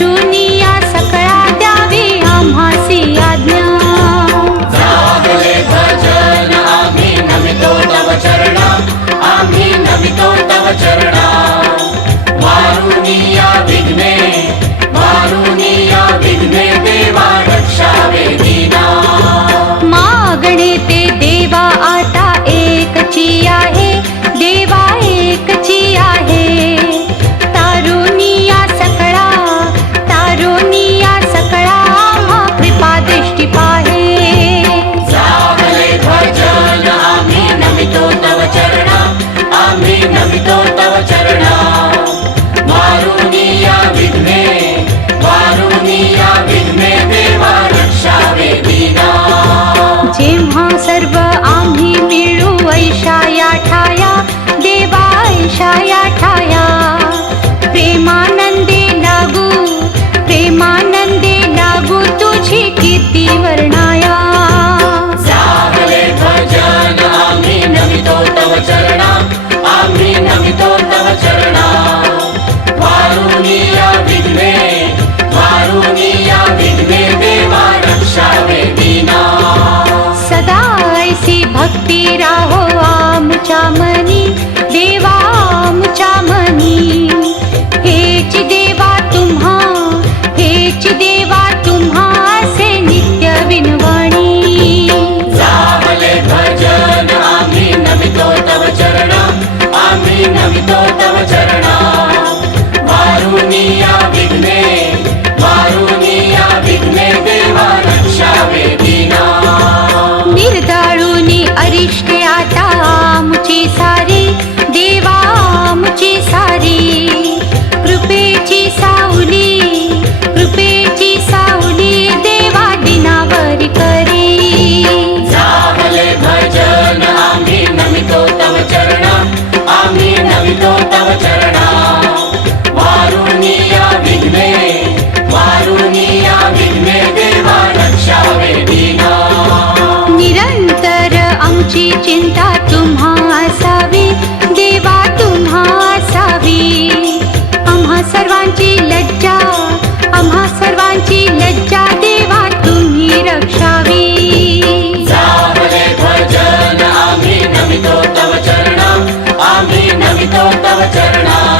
dunia. रा चरणा